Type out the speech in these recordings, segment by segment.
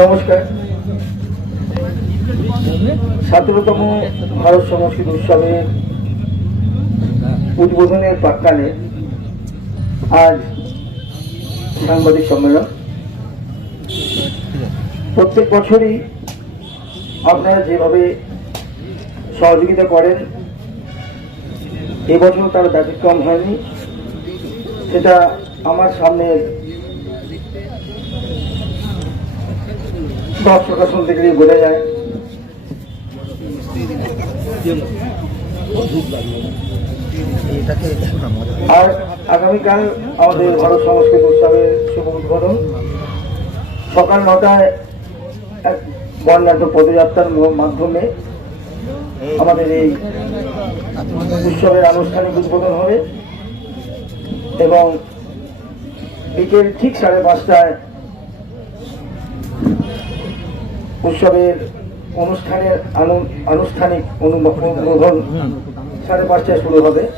নমস্কার। সতেরোতম ভারত সংস্কৃত উৎসবের উদ্বোধনের প্রাক্কালে আজ সাংবাদিক সম্মেলন। প্রত্যেক বছরই আপনারা যেভাবে সহযোগিতা করেন এবছর তার ব্যতিক্রম হয়নি। সেটা আমার সামনে দর্শক আসন থেকে বোঝা যায়। আর আগামীকাল আমাদের ভারত সংস্কৃত উৎসবের শুভ উদ্বোধন। সকাল নটায় এক বর্ণাঢ্য পদযাত্রার মাধ্যমে আমাদের এই উৎসবের আনুষ্ঠানিক উদ্বোধন হবে। এবং বিকেল ঠিক সাড়ে পাঁচটায় উৎসবের অনুষ্ঠানের আনু- আনুষ্ঠানিক অনুমোদন সাড়ে পাঁচটায় শুরু হবে।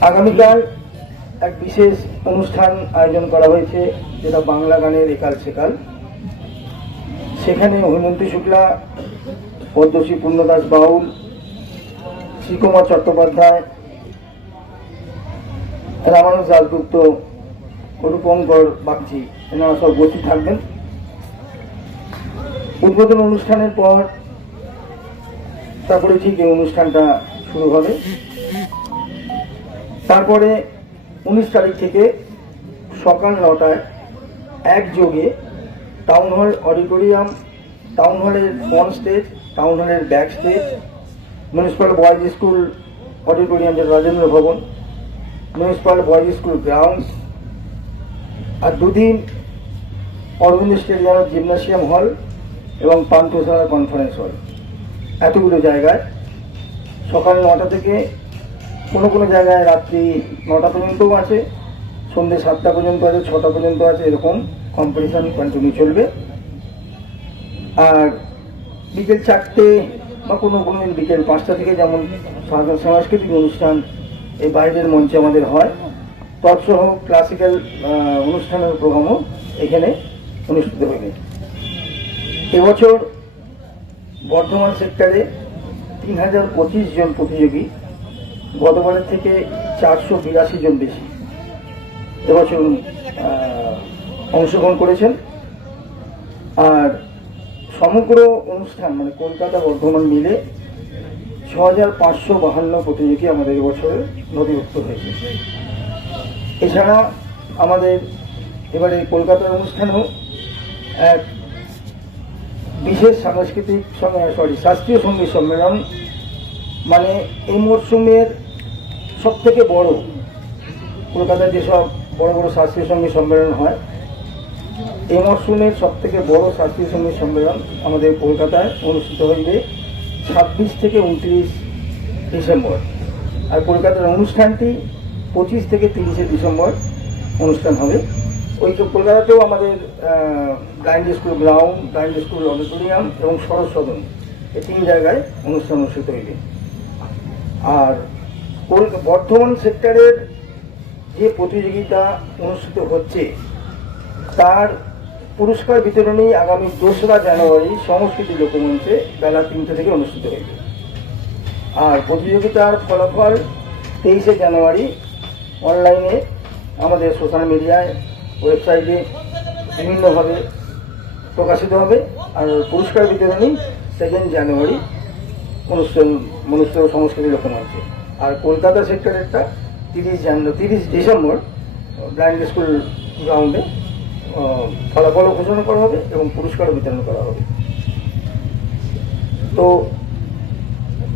আগামীকাল এক বিশেষ অনুষ্ঠান আয়োজন করা হয়েছে, যেটা বাংলা গানের একাল সেকাল। সেখানে হৈমন্তী শুক্লা, পদ্মশ্রী পূর্ণদাস বাউল, শ্রীকুমার চট্টোপাধ্যায়, রামানুজ দাসগুপ্ত রূপঙ্কর বাগচি, এনারা সব উপস্থিত থাকবেন। উদ্বোধন অনুষ্ঠানের পর তারপরে ঠিক এই অনুষ্ঠানটা শুরু হবে। তারপরে উনিশ তারিখ থেকে সকাল নটায় একযোগে টাউন হল অডিটোরিয়াম, টাউন হলের ফ্রন্ট স্টেজ, টাউন হলের back stage, municipal boys school auditorium যেটা Rajendra Bhavan, municipal boys school ground আর দুদিন অরবিন্দ স্টেডিয়াম জিমনাসিয়াম হল এবং পান্থশালা কনফারেন্স হল এতগুলো জায়গায়। সকাল নটা থেকে কোনো কোনো জায়গায় রাত্রি নটা পর্যন্তও আছে, সন্ধ্যে সাতটা পর্যন্ত আছে, ছটা পর্যন্ত আছে, এরকম কম্পিটিশন কন্টিনিউ চলবে। আর বিকেল চারটে বা কোনো কোনো দিন বিকেল পাঁচটা থেকে যেমন সাংস্কৃতিক অনুষ্ঠান এই বাইরের মঞ্চে আমাদের হয়, তৎসহ ক্লাসিক্যাল অনুষ্ঠানের প্রোগ্রামও এখানে অনুষ্ঠিত হবে এবছর বর্ধমান সেক্টরে তিন হাজার পঁচিশ জন প্রতিযোগী, গতবারের থেকে চারশো বিরাশি জন বেশি। এবছর অংশগ্রহণ করেছেন। আর সমগ্র অনুষ্ঠান মানে কলকাতা, বর্ধমান মিলে ছ হাজার পাঁচশো বাহান্ন প্রতিযোগী আমাদের এবছরে নথিভুক্ত হয়েছে। এছাড়া আমাদের এবারে কলকাতার অনুষ্ঠানেও এক বিশেষ সাংস্কৃতিক সরি শাস্ত্রীয় সংগীত সম্মেলন মানে এই মরশুমের সব থেকে বড় কলকাতায় যেসব বড় বড় শাস্ত্রীয় সংগীত সম্মেলন হয়, এই মরশুমের সব থেকে বড় শাস্ত্রীয় সংগীত সম্মেলন আমাদের কলকাতায় অনুষ্ঠিত হইবে ছাব্বিশ থেকে উনত্রিশ ডিসেম্বর। আর কলকাতার অনুষ্ঠানটি পঁচিশ থেকে তিরিশে ডিসেম্বর অনুষ্ঠান হবে। ওই কলকাতাতেও আমাদের blind school ground blind school auditorium এবং সরস সদন। এই তিন জায়গায় অনুষ্ঠান অনুষ্ঠিত হইবে। আর বর্ধমান সেক্টরের যে প্রতিযোগিতা অনুষ্ঠিত হচ্ছে, তার পুরস্কার বিতরণী আগামী দোসরা জানুয়ারি সংস্কৃতি লোকমঞ্চে বেলা তিনটে থেকে অনুষ্ঠিত হয়েছে আর প্রতিযোগিতার ফলাফল তেইশে জানুয়ারি অনলাইনে আমাদের সোশ্যাল মিডিয়ায়, ওয়েবসাইটে বিভিন্নভাবে প্রকাশিত হবে আর পুরস্কার বিতরণী সেকেন্ড জানুয়ারি অনুষ্ঠান মনুষ্য সংস্কৃতি লোকমঞ্চে আর কলকাতা সেক্টরেরটা তিরিশ জানুয়ারি তিরিশ ডিসেম্বর ব্লাইন্ড স্কুল গ্রাউন্ডে আহ, ফলাফল ঘোষণা করা হবে এবং পুরস্কার বিতরণ করা হবে। তো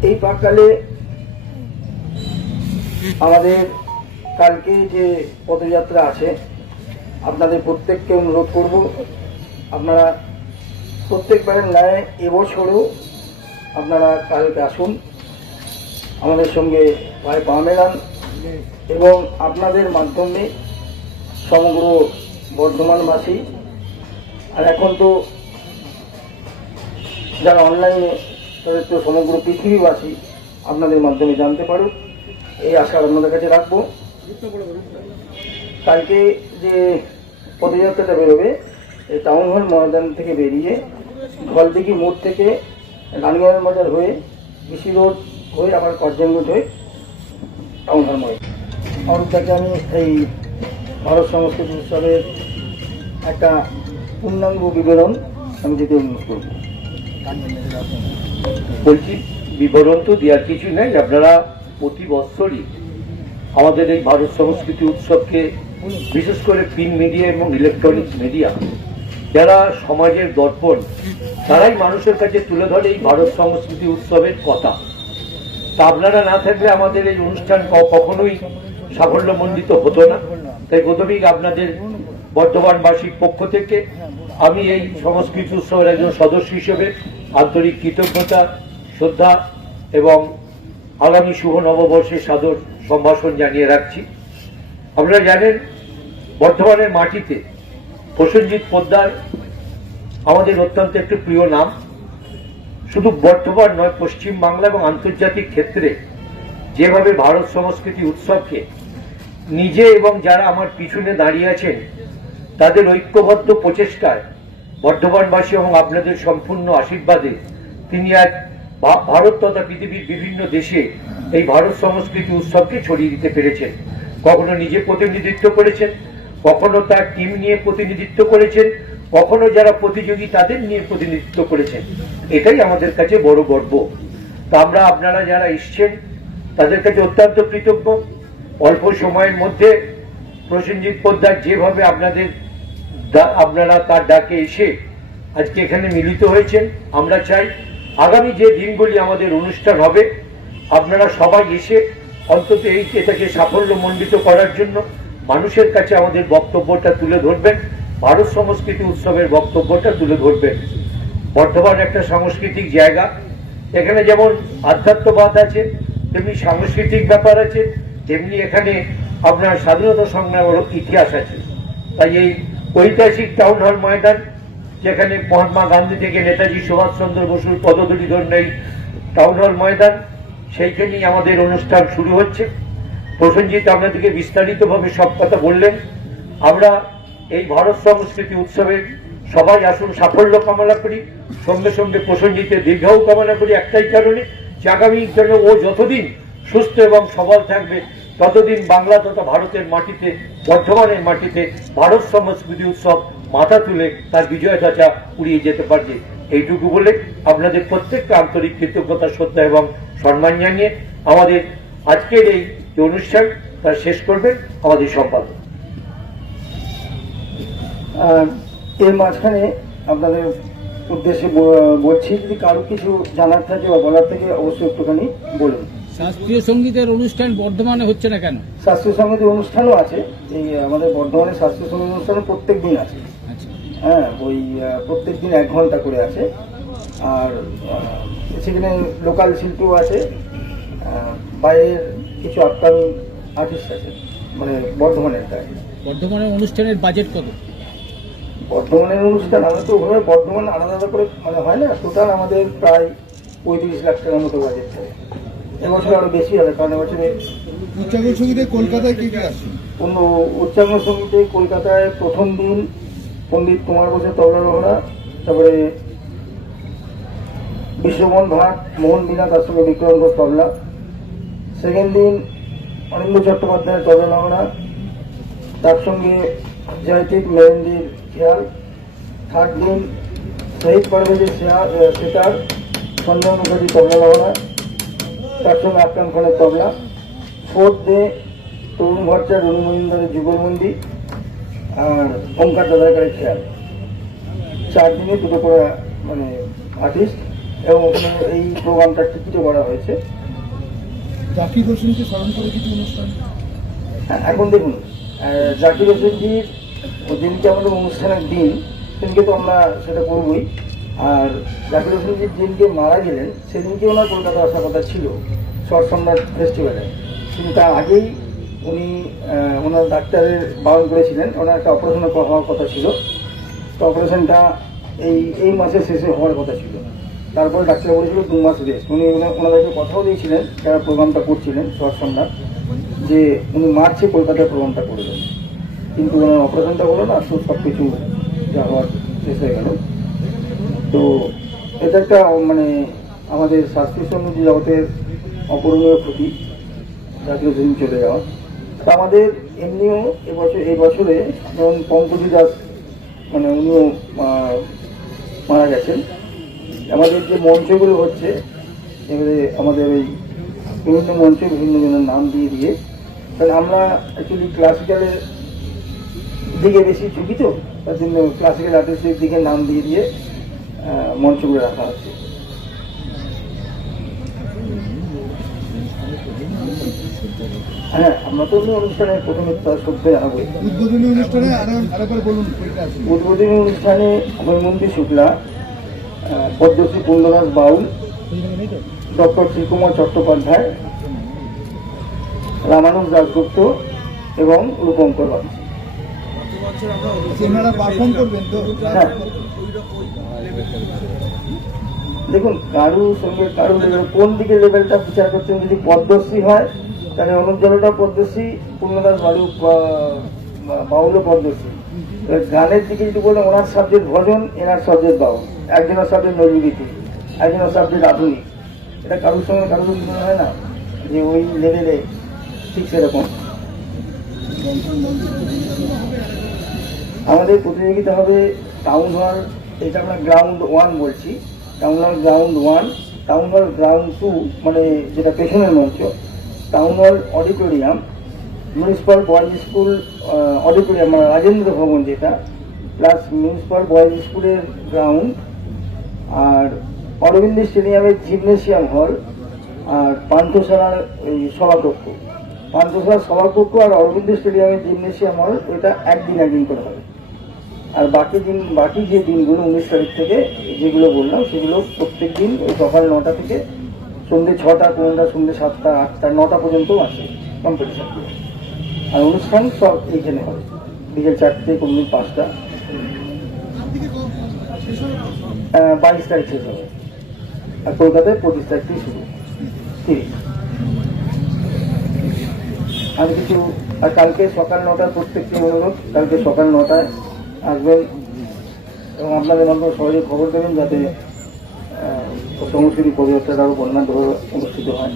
এই প্রাককালে আমাদের কালকে যে পদযাত্রা আছে আপনাদের প্রত্যেককে অনুরোধ করব আপনারা প্রত্যেকবারের ন্যায় এবছরও আপনারা কালকে আসুন। আমাদের সঙ্গে ভাই পা মেলান এবং আপনাদের মাধ্যমে সমগ্র বর্ধমানবাসী। আর এখন তো যারা অনলাইনে তাদের তো সমগ্র পৃথিবীবাসী আপনাদের মাধ্যমে জানতে পারুক, এই আশা আপনাদের কাছে রাখব। কালকে যে পদযাত্রাটা বেরোবে টাউন হল ময়দান থেকে বেরিয়ে ধলদিঘি মোড় থেকে রানীগঞ্জ বাজার হয়ে কৃষি রোড হয়ে আবার করজন রোড হয়ে টাউন হল ময়দান। অরূপদাকে আমি এই ভারত সংস্কৃতি উৎসবের একটা পূর্ণাঙ্গ বিবরণ আমি দিতে অনুরোধ করব। বলছি বিবরণ তো দেওয়ার কিছু নেই আপনারা প্রতি বছরই আমাদের এই ভারত সংস্কৃতি উৎসবকে বিশেষ করে প্রিন্ট মিডিয়া এবং ইলেকট্রনিক্স মিডিয়া যারা সমাজের দর্পণ, তারাই মানুষের কাছে তুলে ধরে এই ভারত সংস্কৃতি উৎসবের কথা। তা আপনারা না থাকলে আমাদের এই অনুষ্ঠান কখনোই সাফল্যমণ্ডিত হতো না। তাই প্রথমেই আপনাদের বর্ধমানবাসীর পক্ষ থেকে আমি এই সংস্কৃতি উৎসবের একজন সদস্য হিসেবে আন্তরিক কৃতজ্ঞতা, শ্রদ্ধা এবং আগামী শুভ নববর্ষের সাদর সম্ভাষণ জানিয়ে রাখছি। আপনারা জানেন, বর্ধমানের মাটিতে প্রসেনজিৎ পোদ্দার, আমাদের অত্যন্ত একটি প্রিয় নাম। শুধু বর্ধমান নয় পশ্চিম বাংলা এবং আন্তর্জাতিক ক্ষেত্রে যেভাবে ভারত সংস্কৃতি উৎসবকে নিজে এবং যারা আমার পিছনে দাঁড়িয়ে আছেন, তাদের ঐক্যবদ্ধ প্রচেষ্টায় বর্ধমানবাসী এবং আপনাদের সম্পূর্ণ আশীর্বাদে তিনি ভা- ভারত তথা পৃথিবীর বিভিন্ন দেশে এই ভারত সংস্কৃতি উৎসবকে ছড়িয়ে দিতে পেরেছেন। কখনো নিজে প্রতিনিধিত্ব করেছেন কখনো তার টিম নিয়ে প্রতিনিধিত্ব করেছেন, কখনো যারা প্রতিযোগী তাদের নিয়ে প্রতিনিধিত্ব করেছেন। এটাই আমাদের কাছে বড় গর্ব। তা আমরা, আপনারা যারা এসছেন, তাদের কাছে অত্যন্ত কৃতজ্ঞ। অল্প সময়ের মধ্যে প্রসেনজিৎ পোদ্দার যেভাবে আপনাদের আপনারা তার ডাকে এসে আজকে এখানে মিলিত হয়েছেন, আমরা চাই আগামী যে দিনগুলি আমাদের অনুষ্ঠান হবে, আপনারা সবাই এসে অন্তত এই এটাকে সাফল্যমণ্ডিত করার জন্য মানুষের কাছে আমাদের বক্তব্যটা তুলে ধরবেন, ভারত সংস্কৃতি উৎসবের বক্তব্যটা তুলে ধরবেন। বর্ধমান একটা সাংস্কৃতিক জায়গা। এখানে যেমন আধ্যাত্মবাদ আছে, তেমনি সাংস্কৃতিক ব্যাপার আছে, তেমনি এখানে আপনার স্বাধীনতা সংগ্রামের ইতিহাস আছে। তাই এই ঐতিহাসিক টাউন হল ময়দান, যেখানে মহাত্মা গান্ধী থেকে নেতাজি সুভাষচন্দ্র বসুর পদধূলি ধন্য টাউন হল ময়দান, সেইখানেই আমাদের অনুষ্ঠান শুরু হচ্ছে। প্রসেনজিৎ আপনাদেরকে বিস্তারিতভাবে সব কথা বললেন। আমরা এই ভারত সংস্কৃতি উৎসবে সবাই আসুন সাফল্য কামনা করি। সঙ্গে সঙ্গে প্রসেনজিতের দীর্ঘায়ু কামনা করি একটাই কারণে, যে আগামী যেন ও যতদিন সুস্থ এবং সবল থাকবে, ততদিন বাংলা তথা ভারতের মাটিতে, বর্ধমানের মাটিতে ভারত সংস্কৃতি উৎসব মাথা তুলে তার বিজয় ধ্বজা উড়িয়ে যেতে পারবে। এইটুকু বলে আপনাদের প্রত্যেককে আন্তরিক কৃতজ্ঞতা, শ্রদ্ধা এবং সম্মান জানিয়ে আমাদের আজকের এই যে অনুষ্ঠান তা শেষ করবেন আমাদের সম্পাদক। এর মাঝখানে আপনাদের উদ্দেশ্যে বলছি যদি কারও কিছু জানার থাকে বা বলার থেকে অবশ্যই একটুখানি বলুন। শাস্ত্রীয় সঙ্গীতের অনুষ্ঠান বর্ধমানে হচ্ছে না কেন? শাস্ত্রীয় সঙ্গীতের অনুষ্ঠানও আছে এই আমাদের বর্ধমানে শাস্ত্রীয় সংগীত অনুষ্ঠান প্রত্যেক দিন আছে। আচ্ছা। হ্যাঁ ওই প্রত্যেক দিন এক ঘণ্টা করে আছে। আর সেখানে লোকাল শিল্পীও আছে। বাইরের কিছু আপকামিং আর্টিস্ট আছে মানে বর্ধমানের তাই। বর্ধমানের অনুষ্ঠানের বাজেট কত? বর্ধমানের অনুষ্ঠান আমরা তো ওভাবে বর্ধমান আলাদা আলাদা করে মানে হয় না টোটাল আমাদের প্রায় পঁয়ত্রিশ লাখ টাকার মতো বাজেট থাকে। এবছর আরও বেশি হবে কারণ এবছরে উচ্চাঙ্গ সঙ্গীতে কলকাতায় কে কে আসছে অন্য উচ্চাঙ্গ সঙ্গীতে কলকাতায় প্রথম দিন পণ্ডিত কুমার বসে তবলা রহরা তারপরে বিশ্বমোহন ভাট মোহন বিনা তার সঙ্গে বিক্রম ঘোষ তবলা। সেকেন্ড দিন অনিন্দ চট্টোপাধ্যায়ের তবলা তার সঙ্গে জয়তীপ মেহেন্দির খেয়াল থার্ড দিন শহীদ পারভেজের সেতার সঞ্জয় মুখার্জি তবলা তার সঙ্গে আকরাম খানের তবলা ফোর্থ ডে তরুণ ভট্টাচার রনি মজুমদারের যুগলবন্দি আর ওঙ্কার দাদাকারের খেয়াল। চার দিনে দুটো করে মানে আর্টিস্ট এবং এই প্রোগ্রামটা টিকিটও করা হয়েছে। জাকির হোসেনকে স্মরণ করে কিছু অনুষ্ঠান? হ্যাঁ, এখন দেখুন জাকির হোসেনজির যেদিনকে আমাদের অনুষ্ঠানের দিন? সেদিনকে তো আমরা সেটা করবই। আর জাকির হোসেনজির যেদিনকে মারা গেলেন সেদিনকে ওনার কলকাতা আসার কথা ছিল শর্ট সম্রাট ফেস্টিভ্যালে কিন্তু তার আগেই উনি ওনার ডাক্তারের বারণ করেছিলেন ওনার একটা অপারেশন হওয়ার কথা ছিল। তো অপারেশনটা এই এই মাসের শেষে হওয়ার কথা ছিল। তারপরে ডাক্তার বলেছিল দু মাস রেস্ট উনি ওনা- ওনাদেরকে কথাও দিয়েছিলেন, যারা প্রোগ্রামটা করছিলেন সম্রাট, যে উনি মার্চে কলকাতায় প্রোগ্রামটা করবেন কিন্তু ওনার অপারেশনটা হলো না তো সব কিছু যা হওয়ার শেষ হয়ে গেল। তো এটা একটা মানে আমাদের শাস্ত্রীয় সংগীত জগতের অপূরণীয় ক্ষতি জাতীয় দিন চলে যাওয়া। তা আমাদের এমনিও এবছর এই বছরে যেমন পঙ্কজি দাস মানে উনিও মারা গেছেন। আমাদের যে মঞ্চগুলো হচ্ছে এবারে আমাদের ওই বিভিন্ন মঞ্চে বিভিন্ন জনের নাম দিয়ে দিয়ে তাহলে আমরা অ্যাকচুয়ালি ক্লাসিক্যালের দিকে বেশি ঝুঁকি তো তার জন্য ক্লাসিক্যাল আর্টিস্টের দিকে নাম দিয়ে দিয়ে মঞ্চগুলো রাখা হচ্ছে। হ্যাঁ আমরা তো অনুষ্ঠানে প্রথমে তার সত্যি জানাবোই উদ্বোধনী অনুষ্ঠানে আরও আরেকবার বলুন উদ্বোধনী অনুষ্ঠানে হৈমন্তী শুক্লা পদ্মশ্রী পূর্ণদাস বাউল ডক্টর শ্রীকুমার চট্টোপাধ্যায় রামানুজ দাসগুপ্ত এবং রূপঙ্কর হ্যাঁ। দেখুন কারুর সঙ্গে কারুর কোন দিকে লেভেলটা বিচার করছেন যদি পদ্মশ্রী হয় তাহলে অনুজ্জ্বলটা পদ্মশ্রী পূর্ণদাস বালু বাউল পদ্মশ্রী। গানের দিকে যদি বলেন, ওনার সাবজেক্ট ভজন, এনার সাবজেক্ট বাউল। একজনের সাবজেক্ট নজরুলগীতি, একজনের সাবজেক্ট আধুনিক। এটা কারুর সঙ্গে কারুর মনে হয় না, যে ওই লেভেলে ঠিক সেরকম। আমাদের প্রতিযোগিতা হবে টাউন হল এটা আমরা গ্রাউন্ড ওয়ান বলছি। Town hall ground one town hall ground two মানে যেটা পেছনের মঞ্চ town hall auditorium municipal boys school auditorium মানে রাজেন্দ্র ভবন যেটা প্লাস মিউনিসিপাল বয়েজ স্কুলের গ্রাউন্ড আর অরবিন্দ স্টেডিয়ামের জিমনেশিয়াম হল আর পান্থশালার এই সভাকক্ষ। পান্থশালার সভাকক্ষ আর অরবিন্দ স্টেডিয়ামের জিমনেশিয়াম হল ওইটা একদিন একদিন করে হবে। আর বাকি দিন, বাকি যে দিনগুলো উনিশ তারিখ থেকে যেগুলো বললাম, সেগুলো প্রত্যেক দিন ওই সকাল নটা থেকে সন্ধ্যে ছটা কোনটা সন্ধ্যে সাতটা, আটটা, নটা পর্যন্ত আছে কম্পিটিশন আর অনুষ্ঠান সব এইখানে হবে। বিকেল চারটে কোনো দিন পাঁচটা বাইশ তারিখ শেষ হবে। আর কলকাতায় পঁচিশ তারিখ থেকে শুরু। তিরিশ। আমি কিছু আর কালকে সকাল নটায় প্রত্যেকটি অনুরোধ, কালকে সকাল নটায় আসবেন এবং আপনাদের মাধ্যমে সহজে খবর দেবেন যাতে সংস্কৃতি পদযাত্রাটা আরও বন্যাঢ্যভাবে অনুষ্ঠিত হয়।